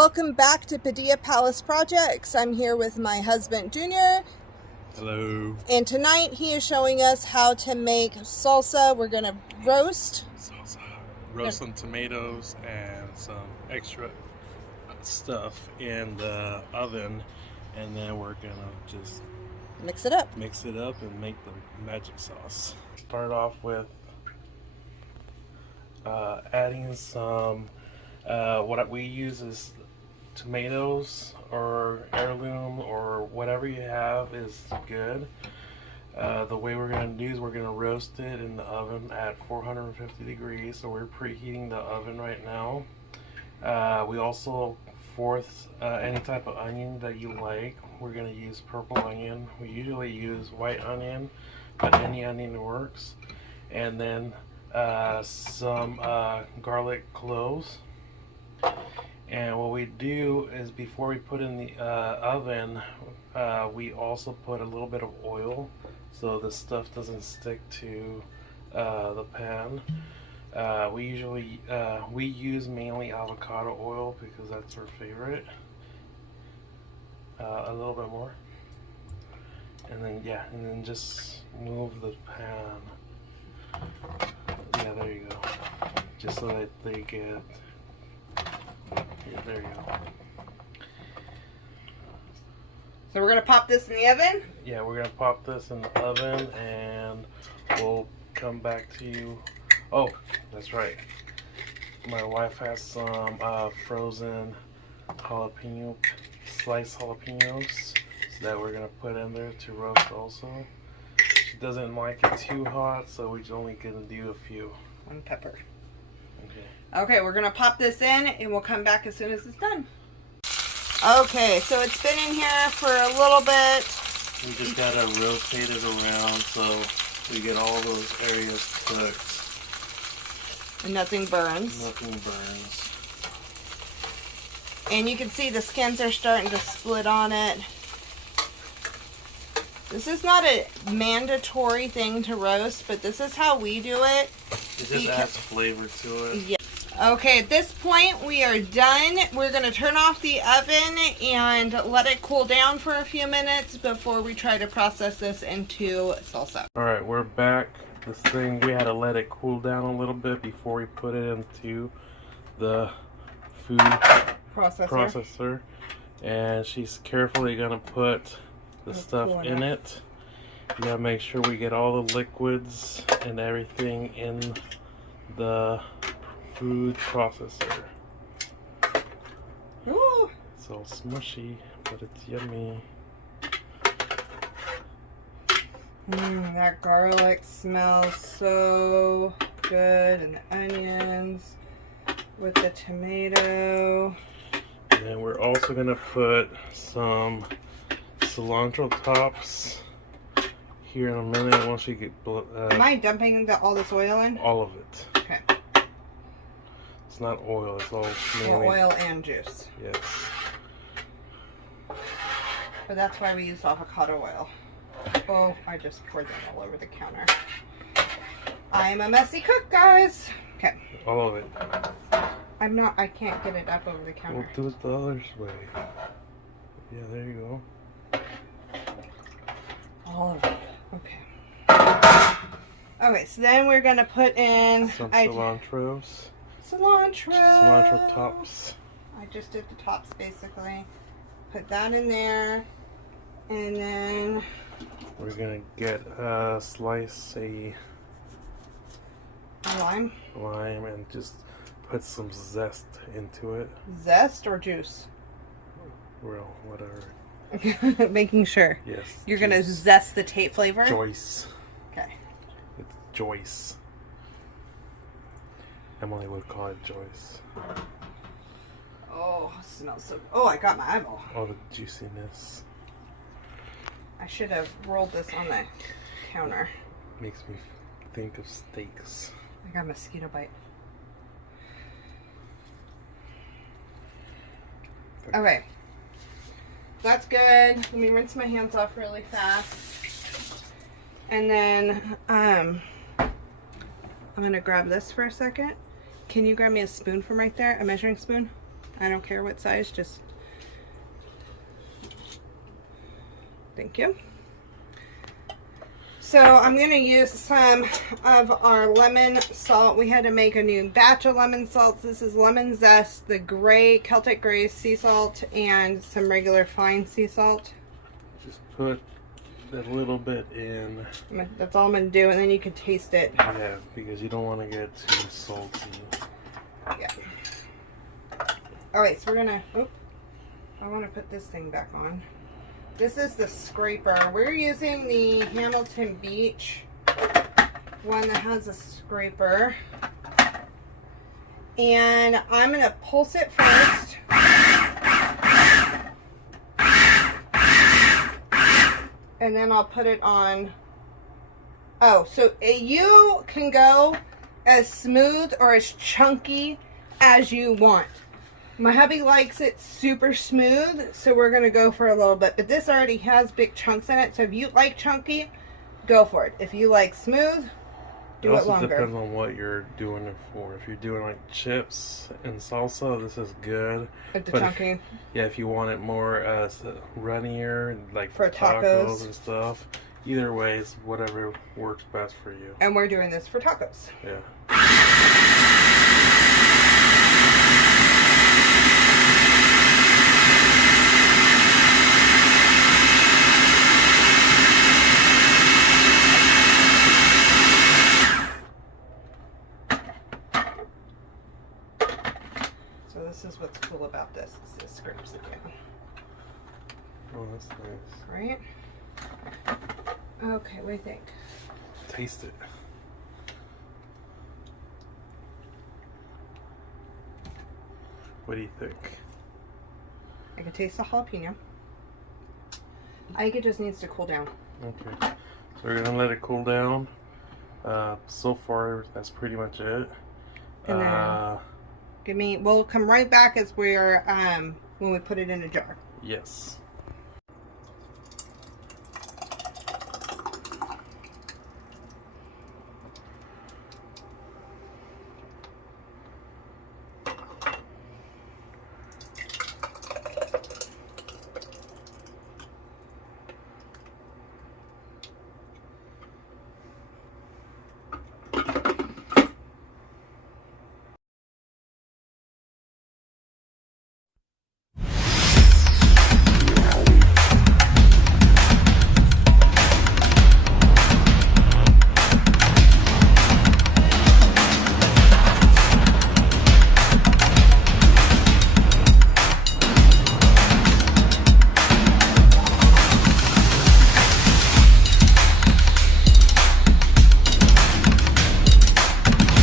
Welcome back to Padilla Palace Projects. I'm here with my husband, Junior. Hello. And tonight he is showing us how to make salsa. We're going to roast. Salsa. Roast some tomatoes and some extra stuff in the oven. And then we're going to just mix it up and make the magic sauce. Start off with adding some, what we use is tomatoes or heirloom or whatever you have is good. The way we're going to do is we're going to roast it in the oven at 450 degrees. So we're preheating the oven right now. We also fourth any type of onion that you like. We're going to use purple onion. We usually use white onion, but any onion works. And then some garlic cloves. And what we do is before we put in the oven, we also put a little bit of oil so the stuff doesn't stick to the pan. We usually we use mainly avocado oil because that's our favorite. A little bit more, and then just move the pan. Yeah, there you go. Just so that they get. Yeah, there you go. So we're going to pop this in the oven? Yeah, we're going to pop this in the oven and we'll come back to you. Oh, that's right. My wife has some frozen jalapeno, sliced jalapenos that we're going to put in there to roast also. She doesn't like it too hot, so we're only going to do a few. One pepper. Okay. Okay, we're going to pop this in and we'll come back as soon as it's done. Okay, so it's been in here for a little bit. We just got to rotate it around so we get all those areas cooked. And nothing burns. Nothing burns. And you can see the skins are starting to split on it. This is not a mandatory thing to roast, but this is how we do it. It just adds flavor to it. Yeah. Okay, at this point we are done. We're going to turn off the oven and let it cool down for a few minutes before we try to process this into salsa. Alright, we're back. This thing, we had to let it cool down a little bit before we put it into the food processor. And she's carefully going to put the stuff in it. You gotta make sure we get all the liquids and everything in the food processor. Ooh. It's all smushy, but it's yummy. That garlic smells so good, and the onions with the tomato. And we're also gonna put some cilantro tops here in a minute once you get. Am I dumping all this oil in? All of it. Okay. It's not oil. It's all mainly oil and juice. Yes. But that's why we use avocado oil. Oh, I just poured that all over the counter. I'm a messy cook, guys. Okay. All of it. I can't get it up over the counter. We'll do it the other way. Yeah, there you go. All of it. Okay. Okay, so then we're going to put in some cilantro. Cilantro tops. I just did the tops basically. Put that in there. And then we're going to get slice a lime and just put some zest into it. Zest or juice? Well, whatever. Making sure. Yes. You're going to zest the Tate flavor? Joyce. Okay. It's Joyce. Emily would call it Joyce. Oh, it smells so good. Oh, I got my eyeball. All the juiciness. I should have rolled this on the counter. Makes me think of steaks. I got a mosquito bite. Okay. That's good. Let me rinse my hands off really fast. And then I'm going to grab this for a second. Can you grab me a spoon from right there? A measuring spoon? I don't care what size, just thank you. So I'm going to use some of our lemon salt. We had to make a new batch of lemon salts. This is lemon zest, the gray, Celtic gray sea salt, and some regular fine sea salt. Just put a little bit in. That's all I'm going to do, and then you can taste it. Yeah, because you don't want to get too salty. Yeah. Alright, so we're going to... I want to put this thing back on. This is the scraper. We're using the Hamilton Beach one that has a scraper. And I'm going to pulse it first. And then I'll put it on. Oh, so you can go as smooth or as chunky as you want. My hubby likes it super smooth, so we're going to go for a little bit. But this already has big chunks in it, so if you like chunky, go for it. If you like smooth, do it longer. It also depends on what you're doing it for. If you're doing like chips and salsa, this is good. With the chunky. If you want it more runnier, like for tacos and stuff, either way, it's whatever works best for you. And we're doing this for tacos. Yeah. This is what's cool about this. It scrapes it down. Oh, that's nice. Right? Okay, what do you think? Taste it. What do you think? I can taste the jalapeno. I think it just needs to cool down. Okay. So we're gonna let it cool down. So far, that's pretty much it. And then we'll come right back as we're when we put it in a jar. Yes.